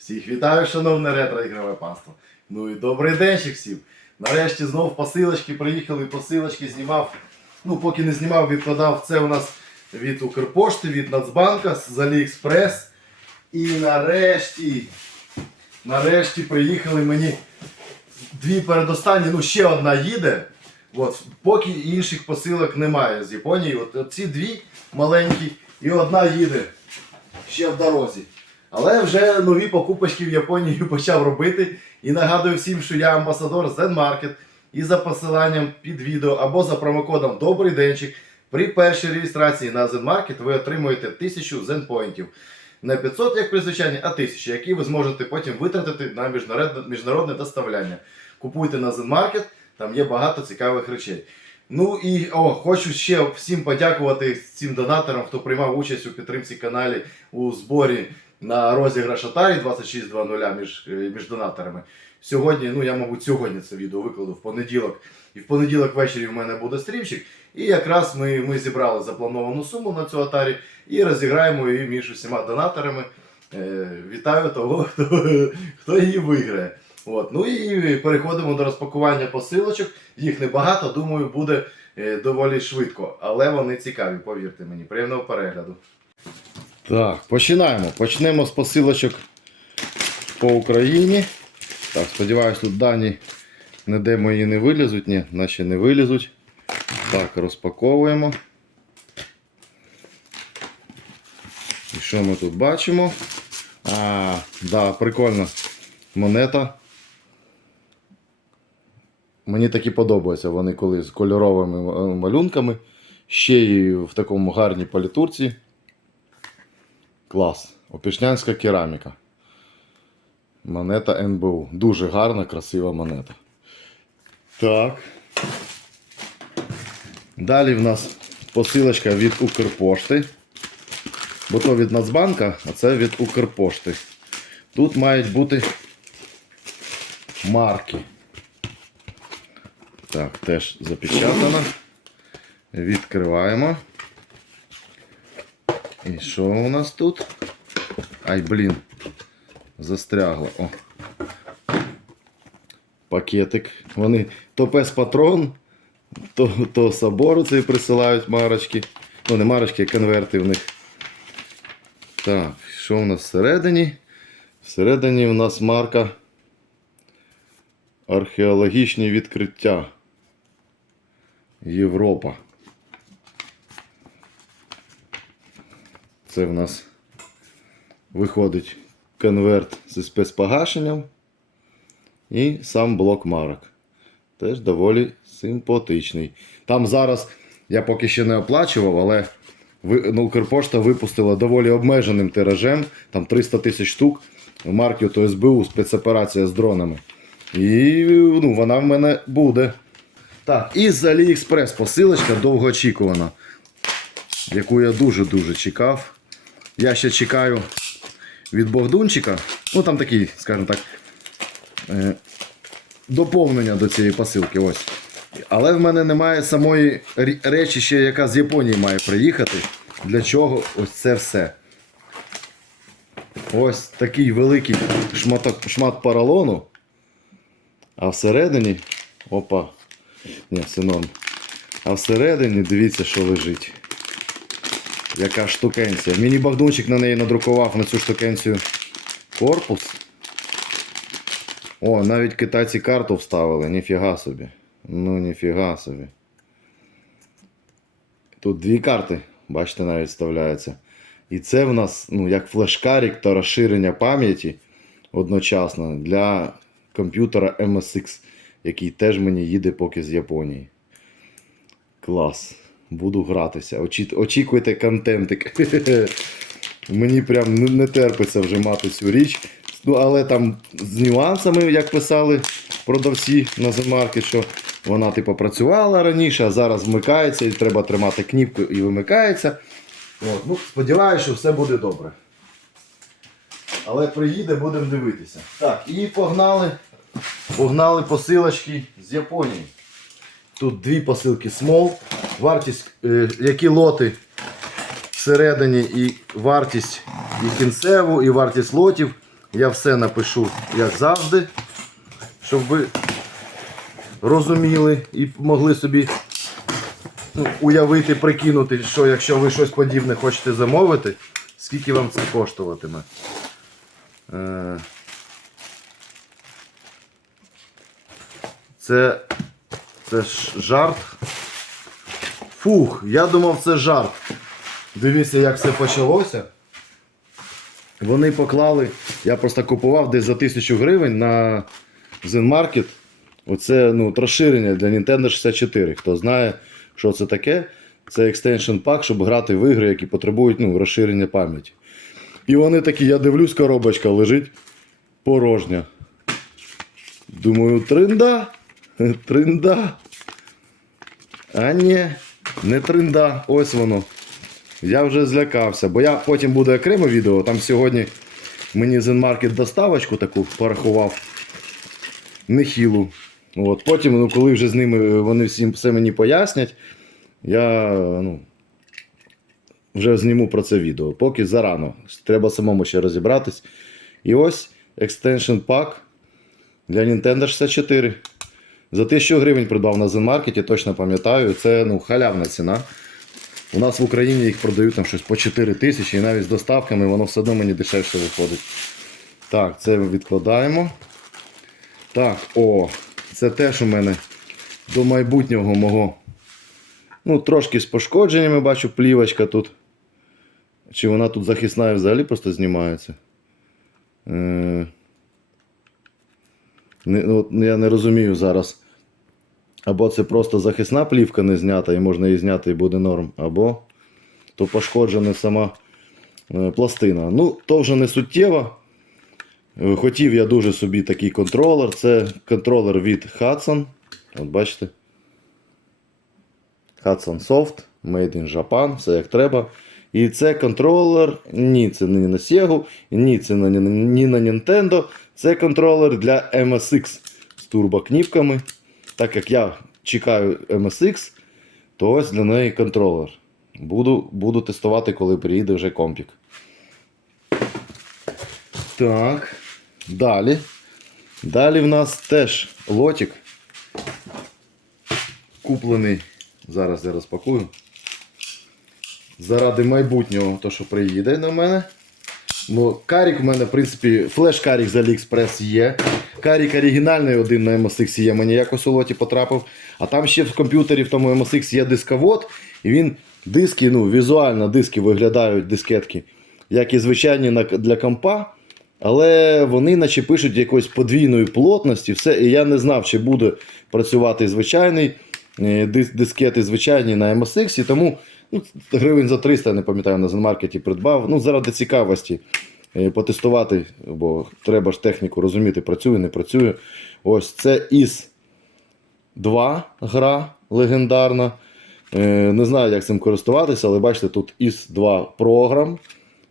Всіх вітаю, шановне ретро ігрове панство. Ну і добрий денчик всім. Нарешті знов посилочки приїхали, посилочки знімав. Ну, поки не знімав, відкладав. Це у нас від Укрпошти, від Нацбанка з Аліекспрес. І нарешті, нарешті приїхали мені дві передостанні, ну ще одна їде. От, поки інших посилок немає з Японії. От ці дві маленькі і одна їде ще в дорозі. Але вже нові покупочки в Японії почав робити. І нагадую всім, що я амбасадор Zen Market. І за посиланням під відео або за промокодом Добрий денчик при першій реєстрації на Zen Market ви отримуєте 1000 Zen поінтів. Не 500, як при звичайній, а 1000, які ви зможете потім витратити на міжнародне, доставляння. Купуйте на Zen Market, там є багато цікавих речей. Ну і о, хочу ще всім подякувати цим донаторам, хто приймав участь у підтримці каналі у зборі на розіграш Atari 2620 між, е, між донаторами. Сьогодні, ну я, мабуть, сьогодні це відео викладу в понеділок. І в понеділок ввечері в мене буде стрімчик. І якраз ми, ми зібрали заплановану суму на цю Atari і розіграємо її між усіма донаторами. Е, вітаю того, хто, хто її виграє. От. Ну і переходимо до розпакування посилочок. Їх небагато, думаю, буде е, доволі швидко. Але вони цікаві, повірте мені. Приємного перегляду. Так, починаємо. Почнемо з посилочок по Україні. Так, сподіваюсь, тут дані ніде мої не вилізуть. Ні, наші не вилізуть. Так, розпаковуємо. І що ми тут бачимо? А, да, прикольно. Монета. Мені такі подобаються вони коли з кольоровими е, малюнками. Ще й в такому гарній палітурці. Клас. Опішнянська кераміка. Монета НБУ. Дуже гарна, красива монета. Так. Далі в нас посилочка від Укрпошти. Бо то від Нацбанка, а це від Укрпошти. Тут мають бути марки. Так, теж запечатано. Відкриваємо. І що у нас тут? Ай, блін. Застрягло. О. Пакетик. Вони то пес патрон, то, то собору цей присилають марочки. Ну, не марочки, а конверти в них. Так, що у нас всередині? Всередині у нас марка Археологічні відкриття. Європа. Це в нас виходить конверт зі спецпогашенням і сам блок марок. Теж доволі симпатичний. Там зараз я поки ще не оплачував, але ну, Укрпошта випустила доволі обмеженим тиражем, там 300 тисяч штук марки то СБУ, спецоперація з дронами. І ну, вона в мене буде. Так, і з AliExpress посилочка довгоочікувана, яку я дуже-дуже чекав. Я ще чекаю від Богдунчика. Ну там такий, скажімо так, е, доповнення до цієї посилки. Ось. Але в мене немає самої речі, ще яка з Японії має приїхати. Для чого ось це все. Ось такий великий шматок, шмат поролону. А всередині. Опа. Ні, все норм. А всередині дивіться, що лежить. Яка штукенція. Мені Богдунчик на неї надрукував на цю штукенцію корпус. О, навіть китайці карту вставили, ніфіга собі. Ну, ніфіга собі. Тут дві карти, бачите, навіть вставляються. І це в нас ну, як флешкарик та розширення пам'яті одночасно для комп'ютера MSX, який теж мені їде поки з Японії. Клас. Буду гратися. Очі... Очікуйте контентик. Мені прям не терпиться вже мати цю річ. Ну, але там з нюансами, як писали продавці на замарки, що вона типу працювала раніше, а зараз вмикається і треба тримати кніпку і вимикається. От, ну, сподіваюся, що все буде добре. Але приїде, будемо дивитися. Так, і погнали. Погнали посилочки з Японії. Тут дві посилки Small. Вартість, е, які лоти всередині і вартість і кінцеву, і вартість лотів Я все напишу, як завжди, щоб ви розуміли і могли собі ну, уявити, прикинути, що якщо ви щось подібне хочете замовити, скільки вам це коштуватиме. Е, Це, це ж жарт. Фух, я думав, це жарт. Дивіться, як все почалося. Вони поклали, я просто купував десь за 1000 гривень на Zen Market. Оце ну, розширення для Nintendo 64. Хто знає, що це таке, це extension pack, щоб грати в ігри, які потребують ну, розширення пам'яті. І вони такі, я дивлюсь, коробочка лежить порожня. Думаю, тринда, тринда. А ні, не тринда, ось воно. Я вже злякався, бо я потім буде окреме відео. Там сьогодні мені Market доставочку таку порахував нехілу. От, потім, ну, коли вже з ними вони всім все мені пояснять, я ну, вже зніму про це відео. Поки зарано. Треба самому ще розібратись. І ось Extension Pack для Nintendo 64. За 1000 гривень придбав на Market, точно пам'ятаю. Це ну, халявна ціна. У нас в Україні їх продають там щось по 4 тисячі, і навіть з доставками воно все одно мені дешевше виходить. Так, це відкладаємо. Так, о, це теж у мене до майбутнього мого. Ну, трошки з пошкодженнями бачу плівочка тут. Чи вона тут захисна і взагалі просто знімається? Е... Не, ну, я не розумію зараз. Або це просто захисна плівка не знята, і можна її зняти і буде норм, або то пошкоджена сама е, пластина. Ну, то вже не суттєво. Е, Хотів я дуже собі такий контролер. Це контролер від Hudson. От бачите. Hudson Soft, Made in Japan, все як треба. І це контролер, ні, це не на Sega, ні, це не, на Nintendo. Це контролер для MSX з турбокніпками. Так як я чекаю MSX, то ось для неї контролер. Буду, буду тестувати, коли приїде вже компік. Так. Далі. Далі в нас теж лотик. Куплений. Зараз я розпакую. Заради майбутнього, то що приїде на мене. Ну, карік в мене, в принципі, флеш-карік з AliExpress є. Карік оригінальний один на MSX є, мені якось у лоті потрапив. А там ще в комп'ютері в тому MSX є дисковод, і він диски, ну, візуально диски виглядають дискетки, як і звичайні для компа. Але вони наче пишуть якоїсь подвійної плотності, все, і я не знав, чи буде працювати звичайний е, дискети звичайні на MSX, і тому ну, гривень за 300, я не пам'ятаю, на Zenmarket придбав. Ну, заради цікавості е, потестувати, бо треба ж техніку розуміти, працює, не працює. Ось це із 2 гра легендарна. Е, Не знаю, як цим користуватися, але бачите, тут із 2 програм,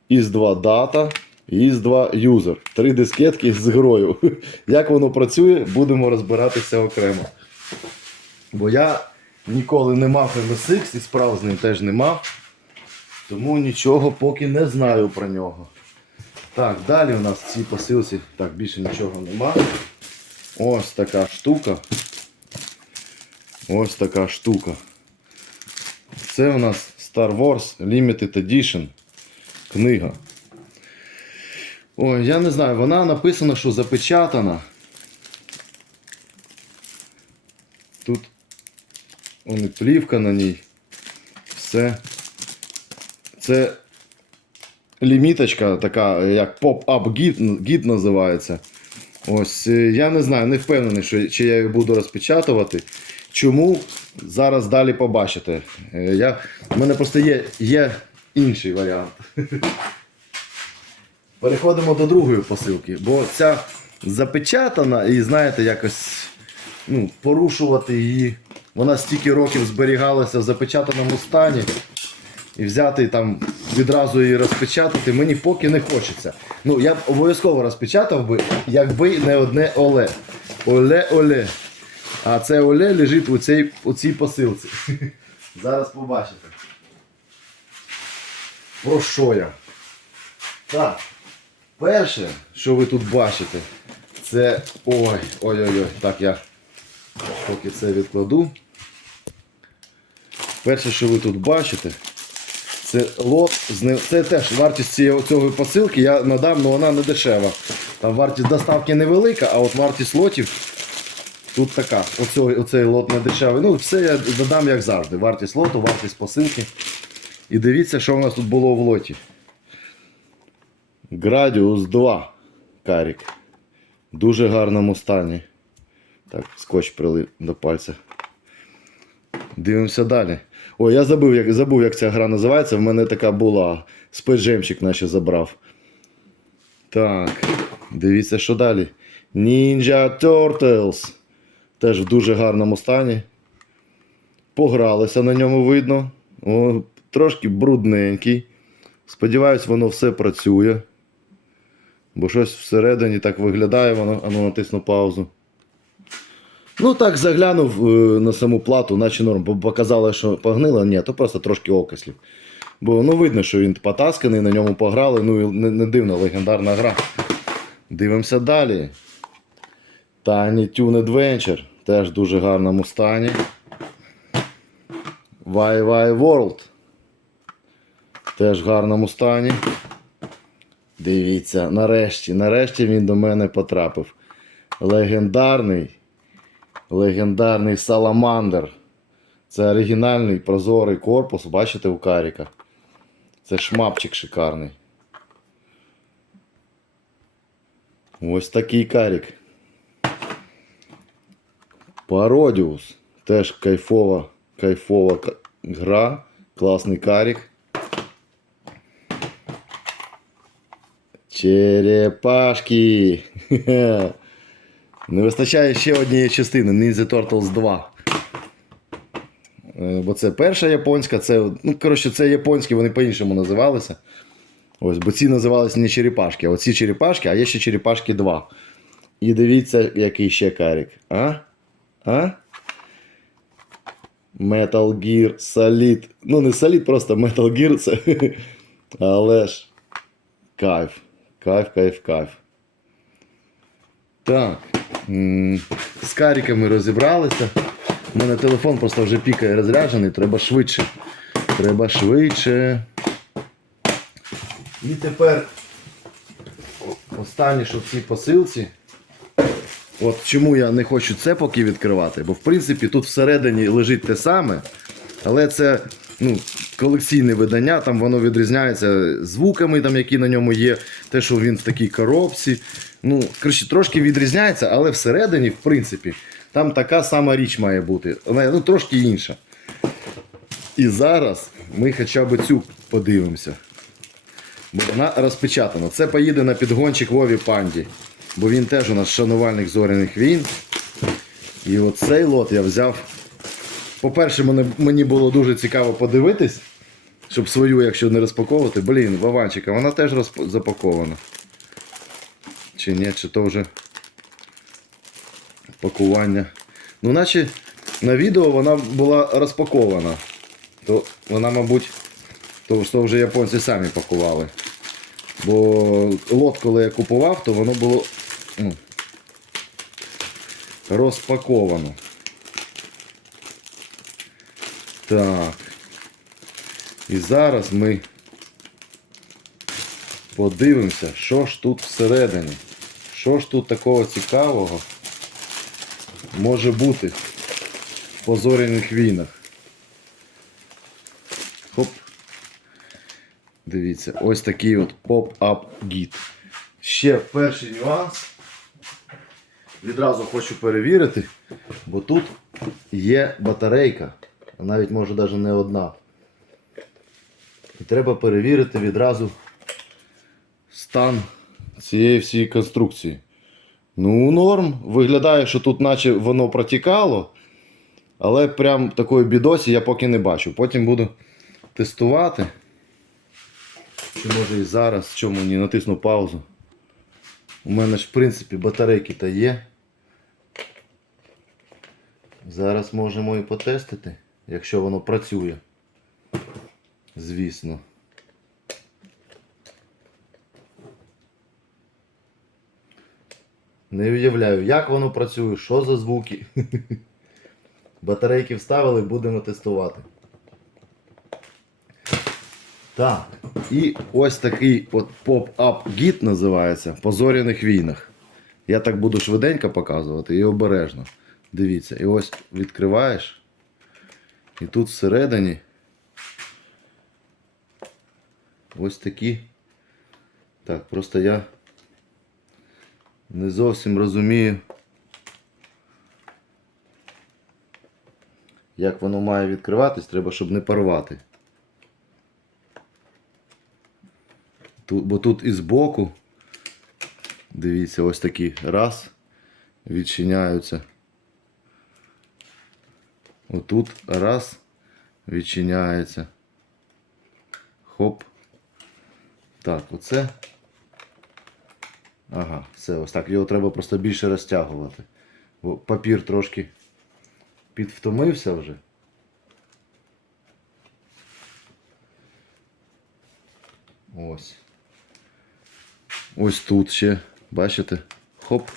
із 2 дата, із 2 юзер. Три дискетки з грою. Як воно працює, будемо розбиратися окремо. Бо я ніколи не мав MSX і справ з ним теж не мав. Тому нічого поки не знаю про нього. Так, далі у нас в цій посилці. Так, більше нічого нема. Ось така штука. Ось така штука. Це у нас Star Wars Limited Edition книга. Ой, я не знаю, вона написана, що запечатана. Тут он і плівка на ній. Все. Це ліміточка така, як поп-ап гід, гід називається. Ось, е, я не знаю, не впевнений, що, чи я її буду розпечатувати. Чому? Зараз далі побачите. Е, Я, у мене просто є, є інший варіант. Переходимо до другої посилки, бо ця запечатана і знаєте, якось ну, порушувати її. Вона стільки років зберігалася в запечатаному стані. І взяти там відразу її розпечатати мені поки не хочеться. Ну, я б обов'язково розпечатав би, якби не одне Оле. Оле-Оле. А це Оле лежить у цій, у цій посилці. Зараз побачите. Про що я? Так. Перше, що ви тут бачите, це. Ой, ой-ой-ой. Так, я поки це відкладу. Перше, що ви тут бачите, це лот. Це теж вартість цієї цього посилки я надам, але вона не дешева. Там вартість доставки невелика, а от вартість лотів тут така. Оцей, оцей лот не дешевий. Ну, все я додам, як завжди. Вартість лоту, вартість посилки. І дивіться, що в нас тут було в лоті. Градіус 2 карік. В дуже гарному стані. Так, скотч прилив до пальця. Дивимося далі. О, я забув, як, забув, як ця гра називається. В мене така була. Спецжемчик наче забрав. Так, дивіться, що далі. Ninja Turtles. Теж в дуже гарному стані. Погралися на ньому видно. О, трошки брудненький. Сподіваюсь, воно все працює. Бо щось всередині так виглядає, воно, ану натисну паузу. Ну так, заглянув е, на саму плату, наче норм, бо показали, що погнило. Ні, то просто трошки окислів. Бо ну, видно, що він потасканий, на ньому пограли. Ну і не, не дивно, легендарна гра. Дивимося далі. Tiny Toon Adventure. Теж в дуже гарному стані. Why World. Теж в гарному стані. Дивіться, нарешті, нарешті він до мене потрапив. Легендарний. Легендарний Саламандр. Це оригінальний прозорий корпус, бачите, у каріка. Це шмапчик шикарний. Ось такий карік. Пародіус. Теж кайфова, кайфова гра. Класний карік. Черепашки. Не вистачає ще однієї частини Ninja Turtles 2. Е, Бо це перша японська, це, ну, коротше, це японські, вони по-іншому називалися. Ось, бо ці називалися не черепашки, а оці черепашки, а є ще черепашки 2. І дивіться, який ще карік. А? А? Metal Gear Solid. Ну, не Solid, просто Metal Gear це. Але ж. Кайф. Кайф, кайф, кайф. Так. З каріками розібралися. У мене телефон просто вже пікає розряджений, треба швидше. Треба швидше. І тепер останнє, що в цій посилці. От чому я не хочу це поки відкривати, бо в принципі тут всередині лежить те саме, але це ну, колекційне видання, там воно відрізняється звуками, там, які на ньому є, те, що він в такій коробці. Ну, коротше, трошки відрізняється, але всередині, в принципі, там така сама річ має бути. Ну, трошки інша. І зараз ми хоча б цю подивимося. Бо вона розпечатана. Це поїде на підгончик Вові Панді. Бо він теж у нас шанувальник зоряних війн. І оцей лот я взяв. По-перше, мені було дуже цікаво подивитись, щоб свою, якщо не розпаковувати. Блін, Вованчика, вона теж розп... запакована. Чи ні, чи то вже пакування. Ну, наче на відео вона була розпакована. То вона, мабуть, то, що вже японці самі пакували. Бо лот, коли я купував, то воно було ну, розпаковано. Так. І зараз ми подивимося, що ж тут всередині. Що ж тут такого цікавого може бути в позоряних війнах. Хоп. Дивіться, ось такий от поп-ап гід. Ще перший нюанс. Відразу хочу перевірити, бо тут є батарейка, а навіть може навіть не одна. І треба перевірити відразу стан цієї всієї конструкції. Ну, норм. Виглядає, що тут наче воно протікало, але прям такої бідосі я поки не бачу. Потім буду тестувати. Чи може і зараз, чому ні, натисну паузу. У мене ж в принципі батарейки та є. Зараз можемо і потестити, якщо воно працює. Звісно. Не уявляю, як воно працює, що за звуки. Батарейки вставили, будемо тестувати. Так. І ось такий от поп-ап гід називається по зоряних війнах. Я так буду швиденько показувати і обережно. Дивіться, і ось відкриваєш. І тут всередині ось такі. Так, просто я не зовсім розумію, як воно має відкриватись, треба, щоб не порвати. Тут, бо тут і збоку, дивіться, ось такі раз, відчиняються. Отут раз, відчиняється. Хоп. Так, оце. Ага, все, ось так. Його треба просто більше розтягувати. Бо папір трошки підвтомився вже. Ось. Ось тут ще, бачите? Хоп.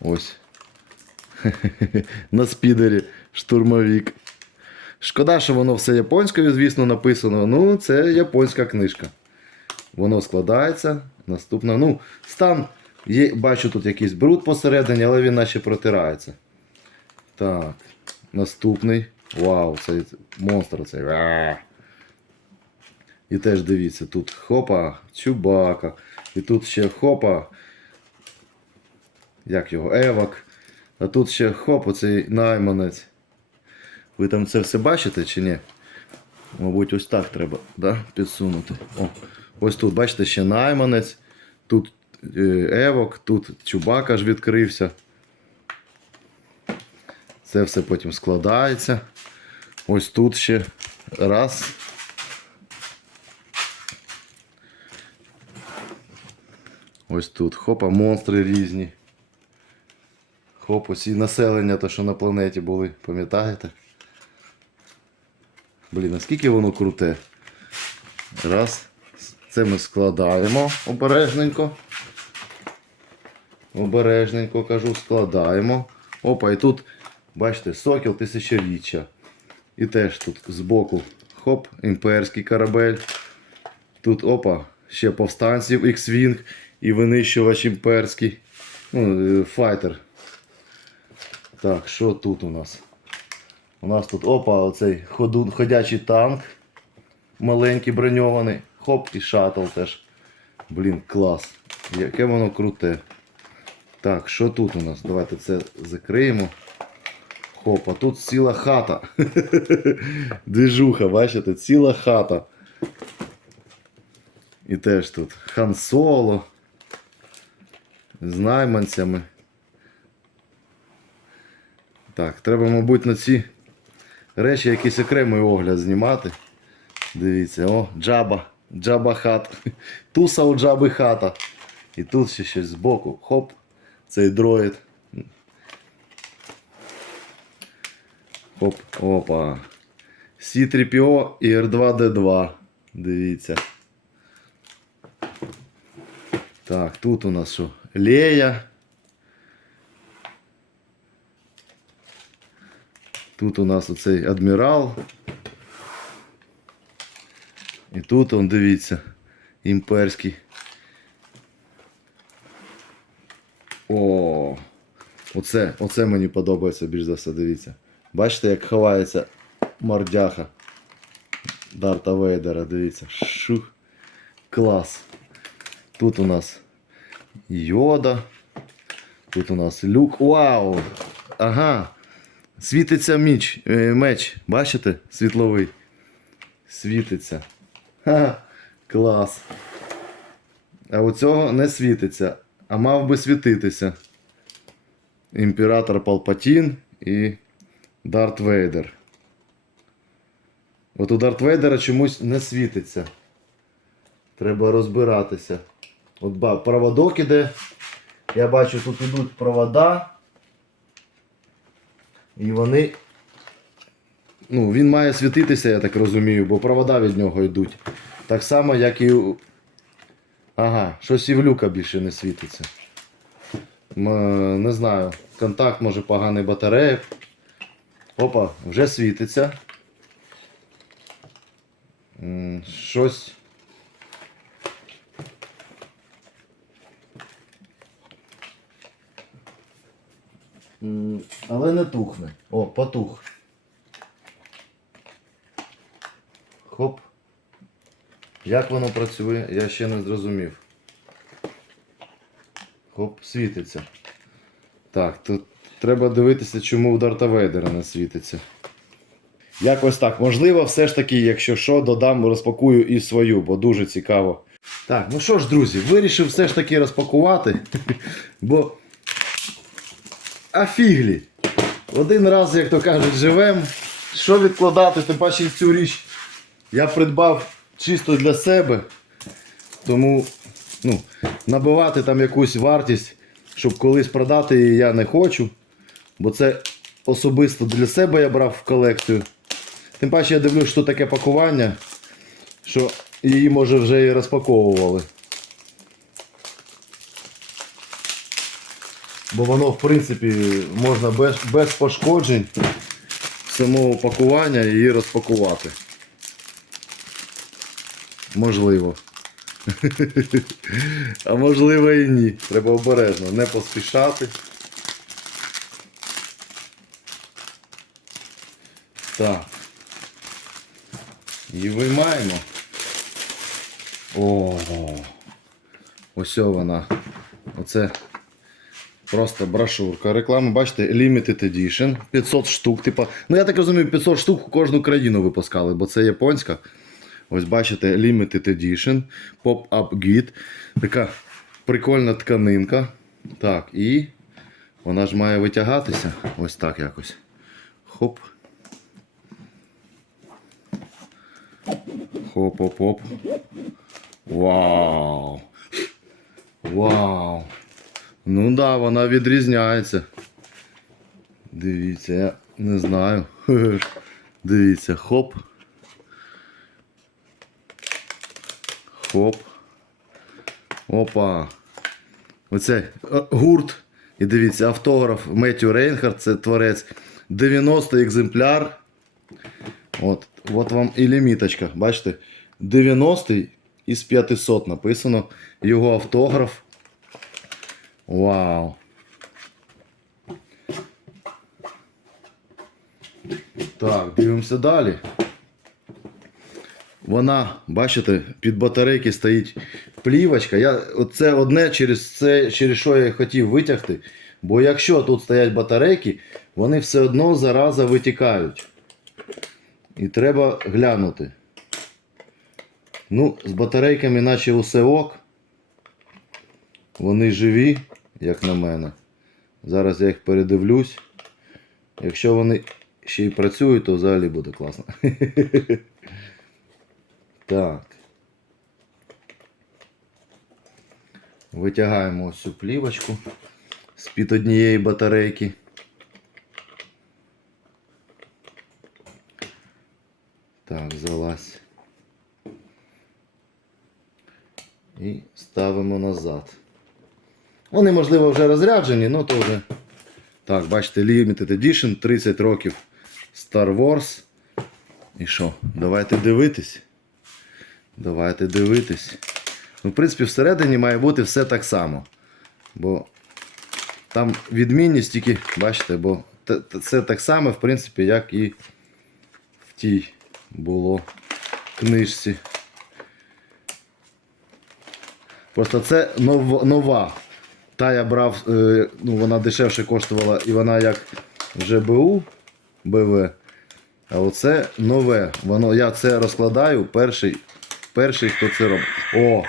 Ось. На спідері штурмовік. Шкода, що воно все японською, звісно, написано. Ну, це японська книжка. Воно складається. Наступна. Ну, стан. Є, бачу тут якийсь бруд посередині, але він наче протирається. Так. Наступний. Вау, цей монстр цей. І теж дивіться, тут хопа, чубака. І тут ще хопа. Як його? Евак. А тут ще хоп, оцей найманець. Ви там це все бачите чи ні? Мабуть, ось так треба да? підсунути. О, ось тут, бачите, ще найманець. Тут е, евок, тут чубака ж відкрився. Це все потім складається. Ось тут ще раз. Ось тут. Хопа, монстри різні. Хоп, усі населення, то що на планеті були, пам'ятаєте? Блін, наскільки воно круте. Раз. Це ми складаємо обережненько. Обережненько кажу, складаємо. Опа, і тут, бачите, сокіл тисячоріччя. І теж тут збоку хоп, імперський корабель. Тут опа, ще повстанців X-Wing і винищувач імперський. Ну, е, файтер. Так, що тут у нас? У нас тут опа, оцей ходячий танк. Маленький броньований. Хоп, і шаттл теж. Блін, клас. Яке воно круте. Так, що тут у нас? Давайте це закриємо. Хоп, а тут ціла хата. Двіжуха, бачите, ціла хата. І теж тут Хан Соло. З найманцями. Так, треба, мабуть, на ці речі якийсь окремий огляд знімати. Дивіться, о, джаба, джаба хат. Туса у джаби хата. І тут ще щось збоку. Хоп, цей дроїд. Хоп, опа. C3PO і R2D2. Дивіться. Так, тут у нас що? Лея. Тут у нас оцей адмірал. І тут он, дивіться, імперський. О, оце, оце мені подобається більш за все, дивіться. Бачите, як ховається мордяха Дарта Вейдера, дивіться. Шух. Клас. Тут у нас Йода. Тут у нас люк. Вау! Ага. Світиться міч, е, меч. Бачите? Світловий. Світиться. Ха, клас. А у цього не світиться, а мав би світитися. Імператор Палпатін і Дарт Вейдер. От у Дарт Вейдера чомусь не світиться. Треба розбиратися. От проводок іде. Я бачу, тут ідуть провода. І вони. Ну, він має світитися, я так розумію, бо провода від нього йдуть. Так само, як і. Ага, щось і в люка більше не світиться. Не знаю. Контакт може поганий батареїв. Опа, вже світиться. Щось. Але не тухне. О, потух. Хоп. Як воно працює, я ще не зрозумів. Хоп, світиться. Так, тут треба дивитися, чому у Дарта Вейдера не світиться. Якось так. Можливо, все ж таки, якщо що, додам, розпакую і свою, бо дуже цікаво. Так, ну що ж, друзі, вирішив все ж таки розпакувати. Бо. А фіглі. Один раз, як то кажуть, живем. Що відкладати, тим паче цю річ я придбав чисто для себе. Тому ну, набивати там якусь вартість, щоб колись продати її я не хочу. Бо це особисто для себе я брав в колекцію. Тим паче я дивлюсь, що таке пакування, що її може вже і розпаковували. Бо воно, в принципі, можна без, без пошкоджень самого пакування її розпакувати. Можливо. А можливо і ні. Треба обережно, не поспішати. Так. І виймаємо. Ого. Ось вона. Оце просто брошурка. Реклама, бачите, Limited Edition. 500 штук. Типа, ну я так розумію, 500 штук у кожну країну випускали, бо це японська. Ось бачите, Limited Edition, Pop-Up Git. Така прикольна тканинка. Так, і вона ж має витягатися. Ось так якось. Хоп. Хоп-хоп-хоп. Вау. Вау. Ну так, да, вона відрізняється. Дивіться, я не знаю. Дивіться, хоп. Хоп. Опа. Оце е, гурт. І дивіться, автограф Меттю Рейнхард, це творець. 90 екземпляр. От, от вам і ліміточка. Бачите? 90 із 500 написано. Його автограф. Вау. Так, дивимося далі. Вона, бачите, під батарейки стоїть плівочка. Я, це одне через це, через що я хотів витягти. Бо якщо тут стоять батарейки, вони все одно зараза витікають. І треба глянути. Ну, з батарейками наче усе ок. Вони живі, як на мене. Зараз я їх передивлюсь. Якщо вони ще й працюють, то взагалі буде класно. Так. Витягаємо ось цю плівочку з-під однієї батарейки. Так, залазь. І ставимо назад. Вони, можливо, вже розряджені, ну то вже. Так, бачите, Limited Edition, 30 років Star Wars. І що? Давайте дивитись. Давайте дивитись. Ну, в принципі, всередині має бути все так само. Бо там відмінність тільки, бачите, бо це так само, в принципі, як і в тій було книжці. Просто це нова. Та я брав, е, ну, вона дешевше коштувала і вона як вже БУ БВ. А оце нове. Воно, я це розкладаю перший, перший, хто це робить. О!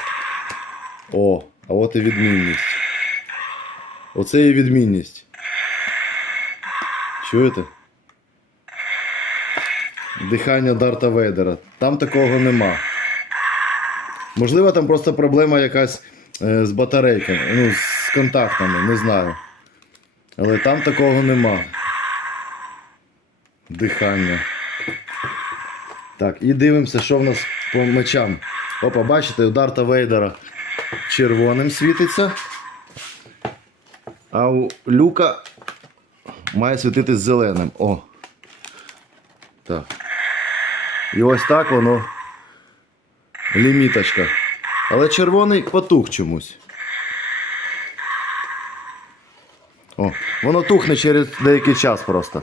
О! А от і відмінність. Оце і відмінність. Чуєте? Дихання Дарта Вейдера. Там такого нема. Можливо, там просто проблема якась е, з батарейками, ну, з контактами, не знаю. Але там такого нема. Дихання. Так, і дивимося, що в нас по мечам. Опа, бачите, у Дарта Вейдера червоним світиться. А у люка має світитись зеленим. О. Так. І ось так воно. Ліміточка. Але червоний потух чомусь. О, воно тухне через деякий час просто.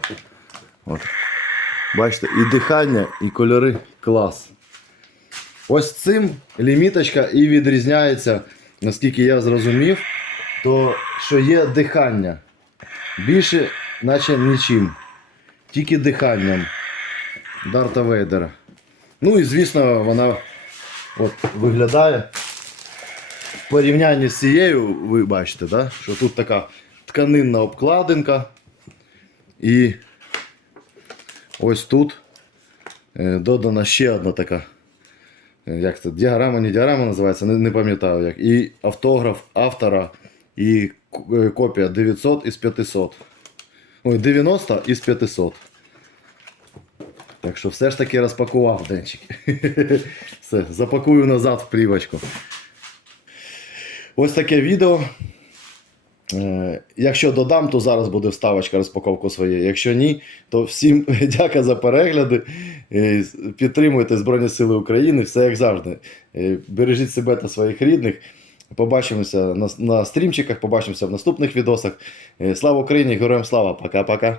От. Бачите, і дихання, і кольори клас. Ось цим ліміточка і відрізняється, наскільки я зрозумів, то що є дихання. Більше, наче нічим. Тільки диханням Дарта Вейдера. Ну і звісно, вона от виглядає. В порівнянні з цією, ви бачите, да? що тут така тканинна обкладинка. І ось тут е, додана ще одна така. Як це? Діаграма, не діаграма називається, не, не пам'ятаю як. І автограф автора, і е, копія 900 із 500. Ой, 90 із 500. Так що все ж таки розпакував денчик. Все, запакую назад в плівочку. Ось таке відео. Е, Якщо додам, то зараз буде вставочка розпаковку своєї. Якщо ні, то всім дяка за перегляди. Е, Підтримуйте Збройні Сили України, все як завжди. Е, Бережіть себе та своїх рідних. Побачимося на, стрімчиках, побачимося в наступних відосах. Слава Україні! Героям слава! Пока-пока!